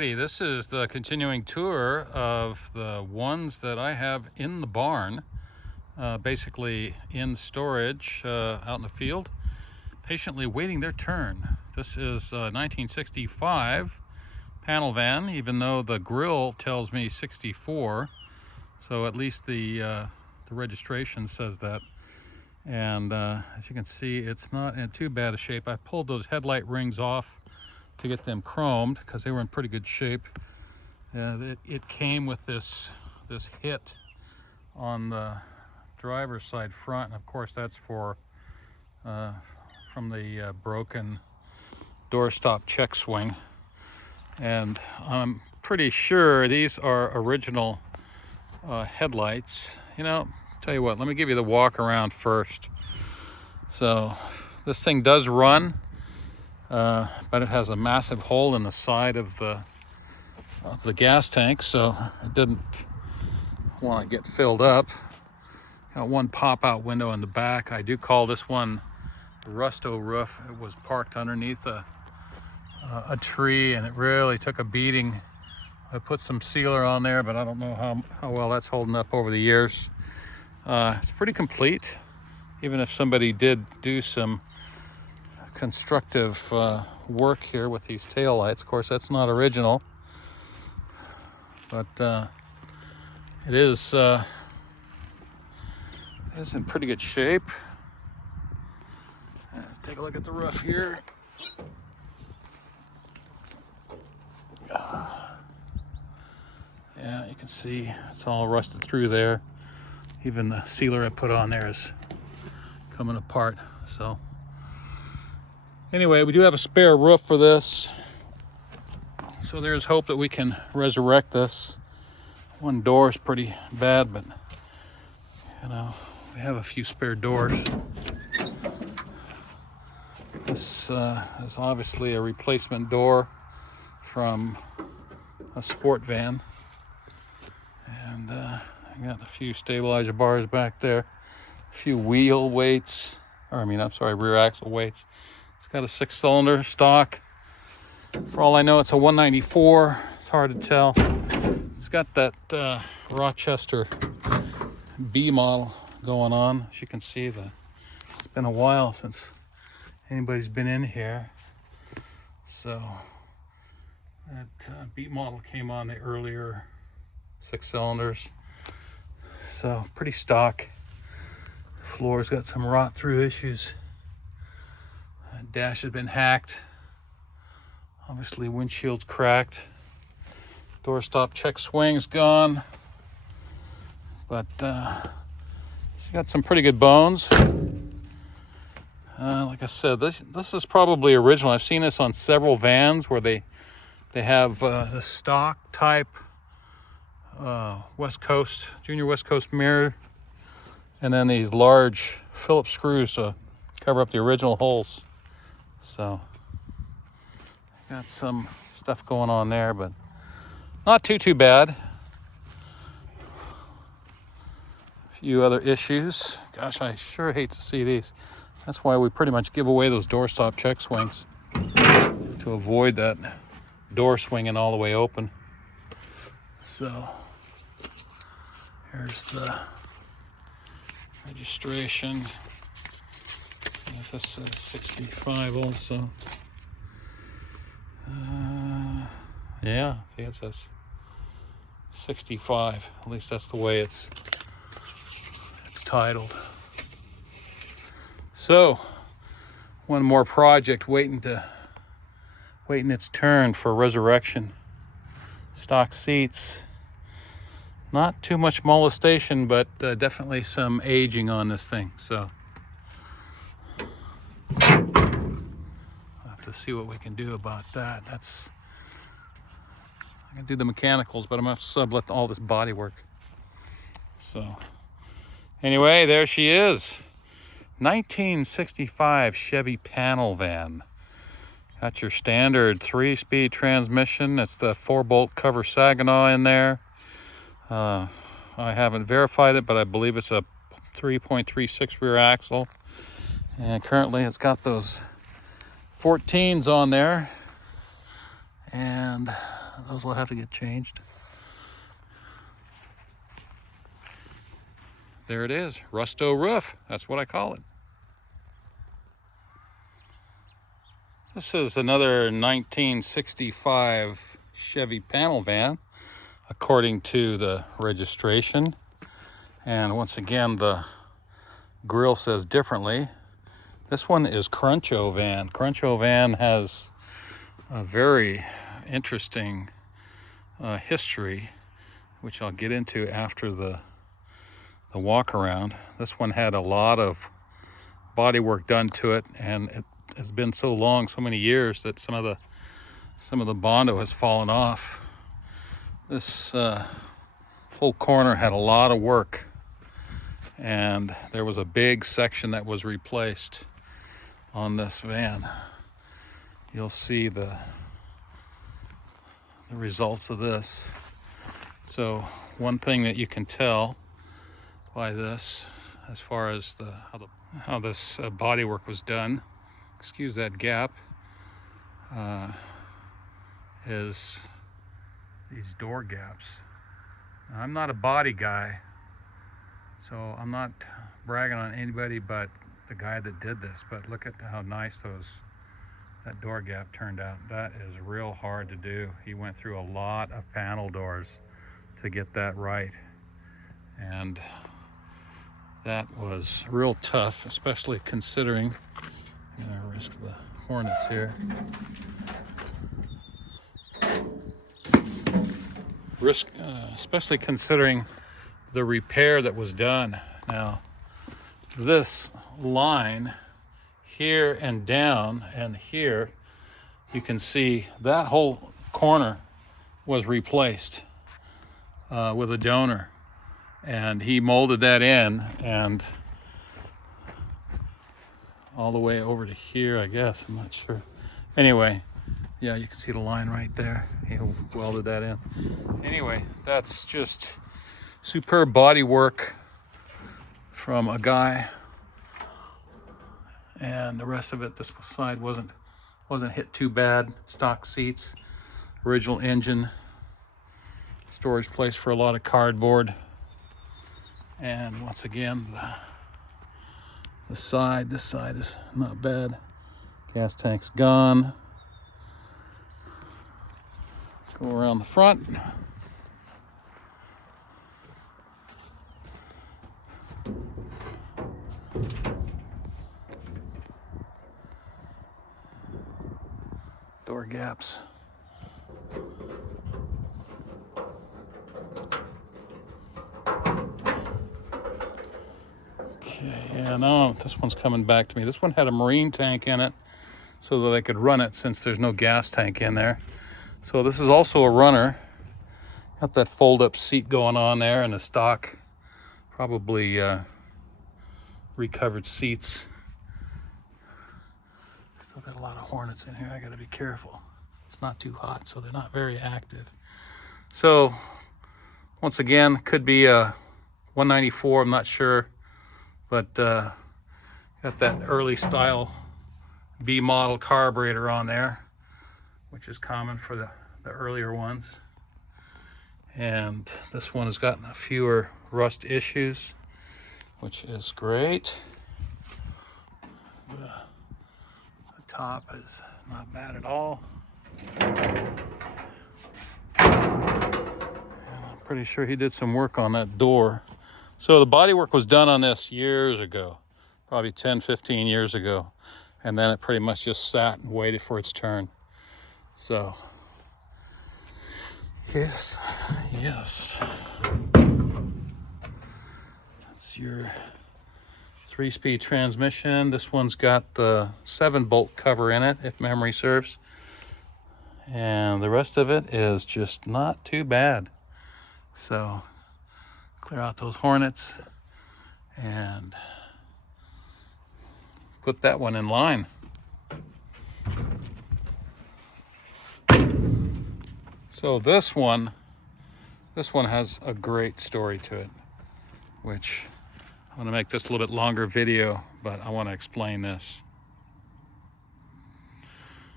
Alrighty, this is the continuing tour of the ones that I have in the barn, basically in storage out in the field, patiently waiting their turn. This is a 1965 panel van, even though the grill tells me 64, so at least the registration says that. And as you can see, it's not in too bad a shape. I pulled those headlight rings off to get them chromed because they were in pretty good shape. It came with this hit on the driver's side front, and of course that's for from the broken doorstop check swing. And I'm pretty sure these are original headlights. You know, tell you what, let me give you the walk around first. So this thing does run, but it has a massive hole in the side of the gas tank, so it didn't want to get filled up. Got one pop-out window in the back. I do call this one Rusto roof. It was parked underneath a tree, and it really took a beating. I put some sealer on there, but I don't know how well that's holding up over the years. It's pretty complete, even if somebody did do some constructive work here with these tail lights. Of course, that's not original, but it is in pretty good shape. Let's take a look at the roof here. Yeah, you can see it's all rusted through there. Even the sealer I put on there is coming apart. So anyway, we do have a spare roof for this, so there's hope that we can resurrect this. One door is pretty bad, but you know, we have a few spare doors. This is obviously a replacement door from a sport van, and I got a few stabilizer bars back there, a few wheel weights, rear axle weights. It's got a 6-cylinder stock. For all I know, it's a 194. It's hard to tell. It's got that Rochester B model going on. As you can see, it's been a while since anybody's been in here. So that B model came on the earlier 6 cylinders. So pretty stock. Floor's got some rot through issues. Dash has been hacked. Obviously windshield's cracked. Doorstop check swing's gone. But she's got some pretty good bones. Like I said, this is probably original. I've seen this on several vans where they have the stock type West Coast, Junior West Coast mirror, and then these large Phillips screws to cover up the original holes. So got some stuff going on there, but not too bad. A few other issues. Gosh, I sure hate to see these. That's why we pretty much give away those doorstop check swings, to avoid that door swinging all the way open. So here's the registration. If this says 65 also. Yeah, see, it says 65. At least that's the way it's titled. So one more project waiting its turn for resurrection. Stock seats. Not too much molestation, but definitely some aging on this thing. So we'll have to see what we can do about that. I can do the mechanicals, but I'm gonna have to sublet all this body work. So anyway, there she is. 1965 Chevy panel van. Got your standard 3-speed transmission. It's the 4-bolt cover Saginaw in there. I haven't verified it, but I believe it's a 3.36 rear axle. And currently it's got those 14s on there. And Those will have to get changed. There it is, Rusto roof. That's what I call it. This is another 1965 Chevy panel van, according to the registration. And once again, the grill says differently. This one is Cruncho van. Cruncho van has a very interesting history, which I'll get into after the walk around. This one had a lot of body work done to it, and it has been so long, so many years, that some of the Bondo has fallen off. This whole corner had a lot of work, and there was a big section that was replaced on this van. You'll see the results of this. So one thing that you can tell by this, as far as how this body work was done, excuse that gap, is these door gaps. Now, I'm not a body guy, so I'm not bragging on anybody but the guy that did this, but look at how nice that door gap turned out. That is real hard to do. He went through a lot of panel doors to get that right, and that was real tough, especially considering, I'm gonna risk the hornets here, especially considering the repair that was done. Now, this line here and down and here, you can see that whole corner was replaced with a donor, and he molded that in, and all the way over to here, I guess, I'm not sure. Anyway, yeah, you can see the line right there. He welded that in. Anyway, that's just superb body work from a guy, and the rest of it, this side wasn't hit too bad. Stock seats, original engine, storage place for a lot of cardboard, and once again, this side is not bad. Gas tank's gone. Let's go around the front. Door gaps. Okay, yeah, no, this one's coming back to me. This one had a marine tank in it so that I could run it, since there's no gas tank in there. So this is also a runner. Got that fold-up seat going on there, and the stock, probably recovered seats. Still got a lot of hornets in here. I gotta be careful. It's not too hot, so they're not very active. So once again, could be a 194, I'm not sure, but got that early style V model carburetor on there, which is common for the earlier ones. And this one has gotten a fewer rust issues, which is great. The top is not bad at all. And I'm pretty sure he did some work on that door. So the body work was done on this years ago, probably 10, 15 years ago. And then it pretty much just sat and waited for its turn. So, yes. That's your 3-speed transmission. This one's got the 7-bolt cover in it, if memory serves. And the rest of it is just not too bad. So, clear out those hornets and put that one in line. So this one has a great story to it, which I'm going to make this a little bit longer video, but I want to explain this.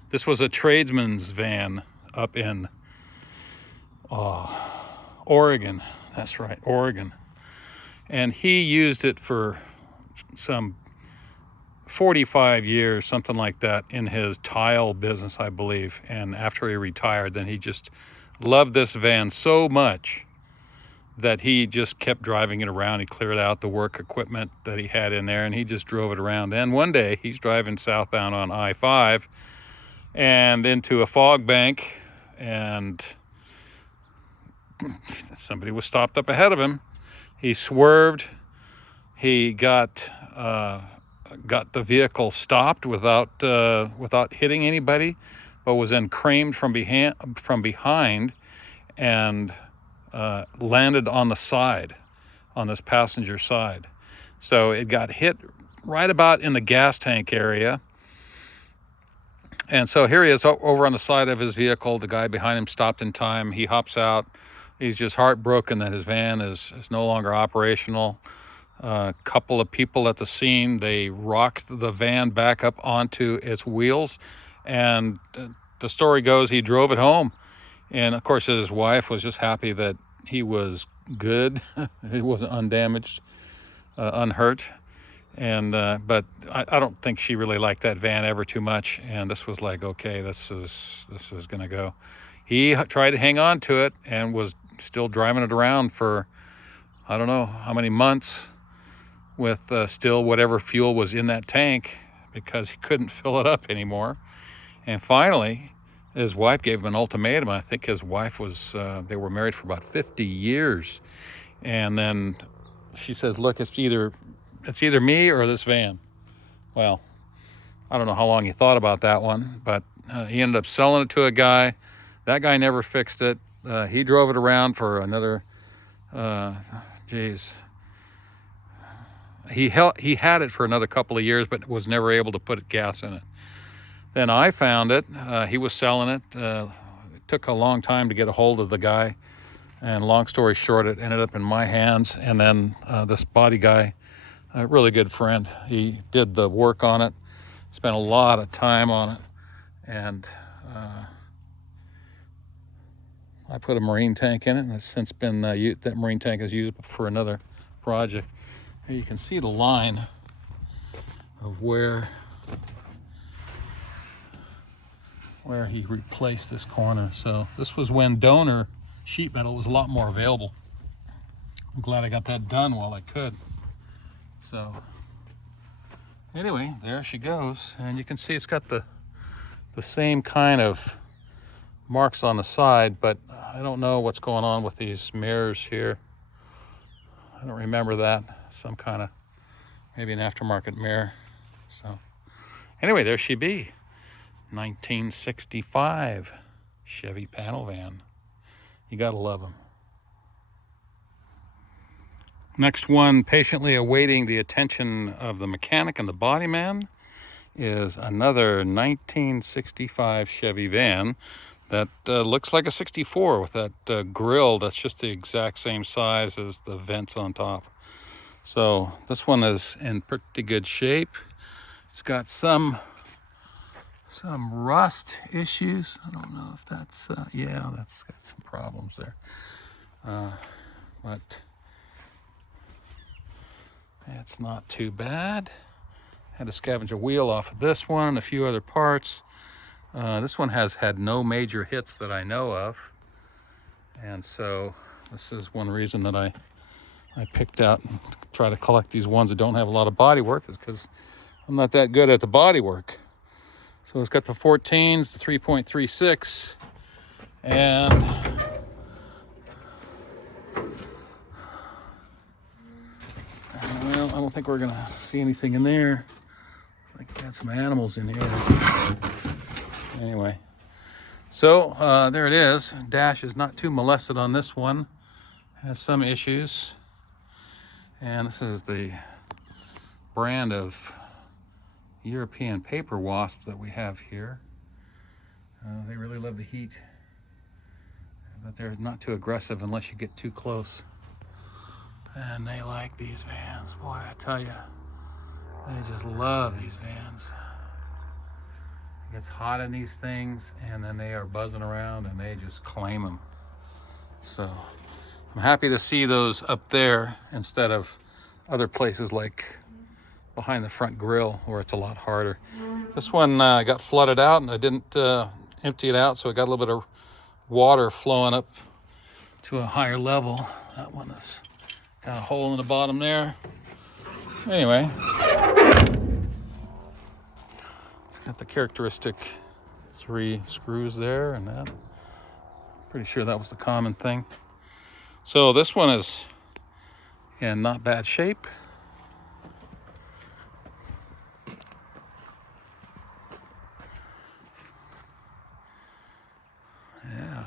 This was a tradesman's van up in Oregon. That's right, Oregon. And he used it for some 45 years, something like that, in his tile business, I believe. And after he retired, then he just loved this van so much that he just kept driving it around. He cleared out the work equipment that he had in there, and he just drove it around. Then one day he's driving southbound on I-5 and into a fog bank, and somebody was stopped up ahead of him. He swerved. He got the vehicle stopped without hitting anybody, but was then creamed from behind and landed on the side, on this passenger side. So it got hit right about in the gas tank area. And so here he is over on the side of his vehicle. The guy behind him stopped in time. He hops out. He's just heartbroken that his van is no longer operational. A couple of people at the scene, they rocked the van back up onto its wheels, and the story goes he drove it home. And of course his wife was just happy that he was good. He wasn't undamaged, unhurt. And but I don't think she really liked that van ever too much, and this was like, okay, this is gonna go. He tried to hang on to it and was still driving it around for I don't know how many months with still whatever fuel was in that tank, because he couldn't fill it up anymore. And finally his wife gave him an ultimatum. I think his wife was they were married for about 50 years, and then she says, look, it's either me or this van. Well, I don't know how long he thought about that one, but he ended up selling it to a guy. That guy never fixed it. He drove it around for another, he had it for another couple of years, but was never able to put gas in it. Then I found it. He was selling it. It took a long time to get a hold of the guy. And long story short, it ended up in my hands. And then this body guy, a really good friend, he did the work on it, spent a lot of time on it. And I put a marine tank in it, and it's since been, that marine tank is used for another project. Here you can see the line of where he replaced this corner. So this was when donor sheet metal was a lot more available. I'm glad I got that done while I could. So anyway, there she goes, and you can see it's got the same kind of marks on the side, but I don't know what's going on with these mirrors here. I don't remember that. Some kind of, maybe an aftermarket mirror. So anyway, there she be. 1965 Chevy panel van. You gotta love them. Next one, patiently awaiting the attention of the mechanic and the body man, is another 1965 Chevy van that looks like a 64 with that grill that's just the exact same size as the vents on top. So this one is in pretty good shape. It's got some rust issues. I don't know if that's, yeah, that's got some problems there. But it's not too bad. Had to scavenge a wheel off of this one and a few other parts. This one has had no major hits that I know of. And so this is one reason that I picked out and try to collect these ones that don't have a lot of body work, is because I'm not that good at the body work. So it's got the 14s, the 3.36, and well, I don't think we're gonna see anything in there. It's like got some animals in here. Anyway, so there it is. Dash is not too molested on this one. Has some issues. And this is the brand of European paper wasp that we have here. They really love the heat, but they're not too aggressive unless you get too close. And they like these vans. Boy, I tell you, they just love these vans. It gets hot in these things, and then they are buzzing around, and they just claim them. So I'm happy to see those up there instead of other places like behind the front grill where it's a lot harder. This one got flooded out and I didn't empty it out, so it got a little bit of water flowing up to a higher level. That one has got a hole in the bottom there. Anyway, it's got the characteristic 3 screws there and that. Pretty sure that was the common thing. So this one is in not bad shape. Yeah.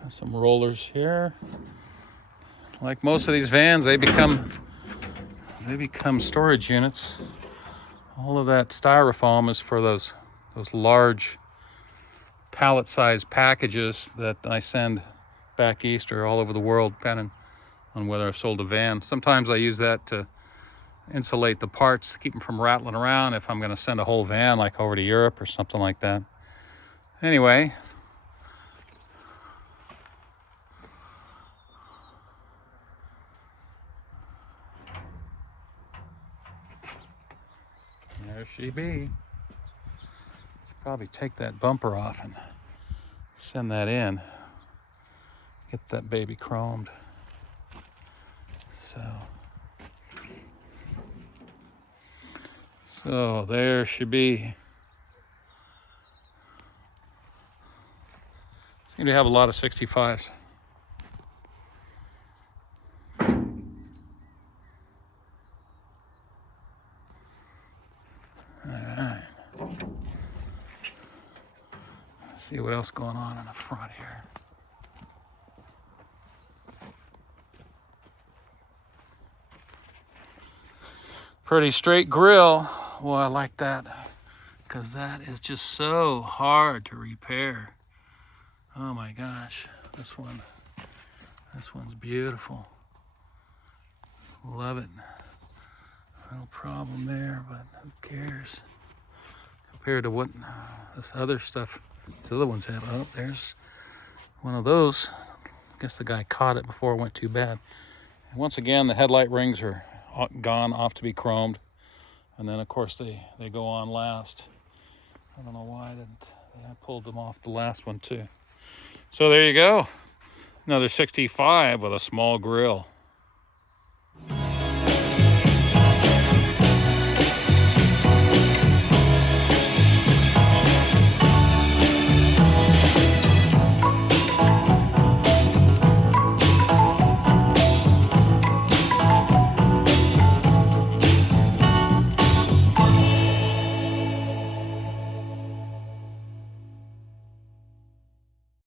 Got some rollers here. Like most of these vans, they become storage units. All of that styrofoam is for those large pallet-sized packages that I send back east or all over the world, depending on whether I've sold a van. Sometimes I use that to insulate the parts, keep them from rattling around if I'm going to send a whole van like over to Europe or something like that. Anyway, there she be. Should probably take that bumper off and send that in. Get that baby chromed. So there she be. Seem to have a lot of 65s. Alright. Let's see what else going on in the front here. Pretty straight grill. Well, I like that because that is just so hard to repair. Oh my gosh, this one's beautiful. Love it. No problem there, but who cares compared to what this other stuff these other ones have. Oh, there's one of those. I guess the guy caught it before it went too bad. And once again, the headlight rings are gone off to be chromed, and then of course they go on last. I don't know why I pulled them off the last one too. So there you go, another 65 with a small grill.